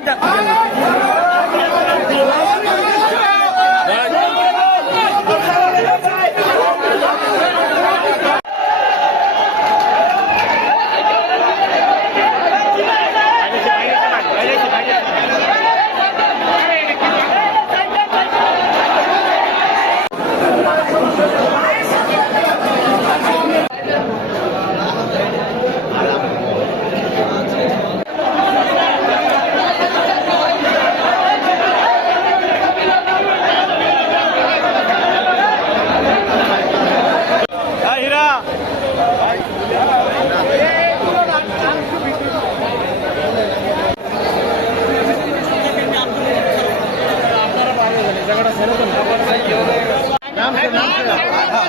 Nada. નામ છે.